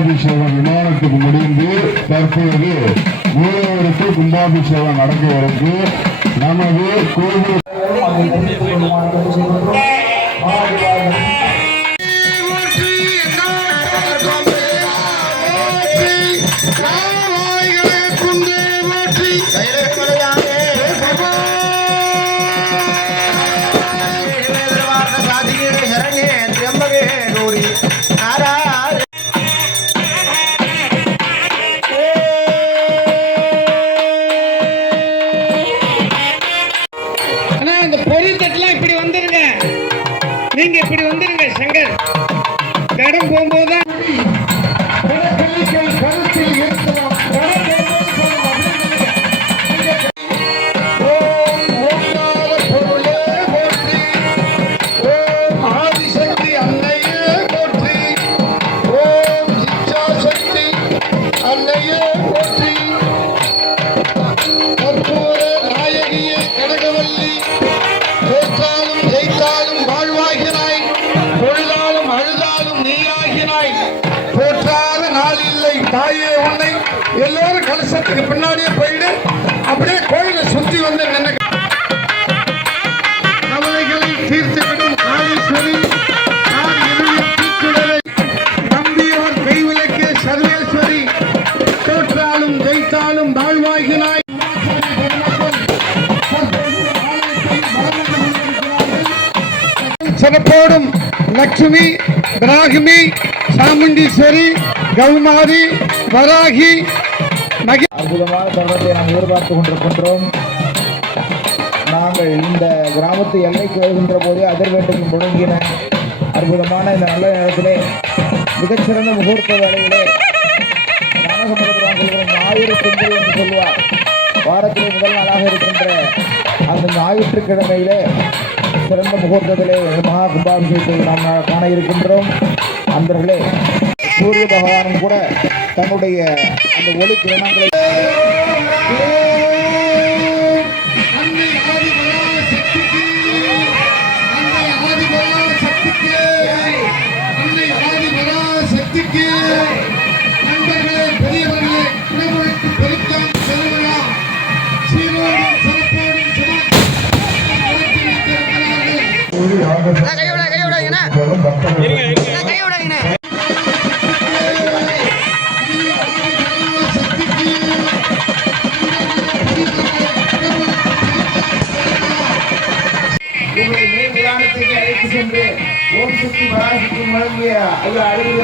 கும்பாபிஷேகம் விமானத்துக்கு முடிந்து தற்போது மூலவருக்கு கும்பாபிஷேகம் நடக்கவிருக்கு. நமது கோவில் நீங்க இப்படி வந்துருங்க. சங்கர் கடன் போகும்போதுதான் தாயே உன்னை எல்லாரும் கலசத்துக்கு பின்னாடியே போயிடு. அப்படியே கோயிலை சுத்தி வந்து நின்று கவலைகளை தீர்த்துவிடும் காளீஸ்வரி நம்பியோர் கைவிளக்கே சர்வேஸ்வரி தோற்றாலும் ஜெயித்தாலும் வாழ்வாகினாய். சிறப்போடும் லட்சுமி பிராகுமி சாமுண்டீஸ்வரி கௌமாரி வராகி அற்புதமான தருணத்தை நாம் எதிர்பார்த்து கொண்டிருக்கின்றோம். நாங்கள் இந்த கிராமத்து எல்லைக்கு வருகின்ற போதே அதிர்வேட்டைக்கு முழங்கின அற்புதமான இந்த நல்ல நேரத்திலே மிகச்சிறந்த முகூர்த்த வேலையிலே ஞாயிறு திங்கள் என்று சொல்வார். வாரத்திலே முதல் நாளாக இருக்கின்ற அந்த ஞாயிற்றுக்கிழமையிலே சிறந்த முகூர்த்தத்திலே மகா கும்பாபிஷேகத்தை நாம் காண இருக்கின்றோம். அன்பர்களே, சூரிய பகவானும் கூட தன்னுடைய அந்த ஒளி கிரணங்களை அழைத்து சென்று ஓம் சக்தி பராசக்தி முழங்கிய ஐயா அழகிய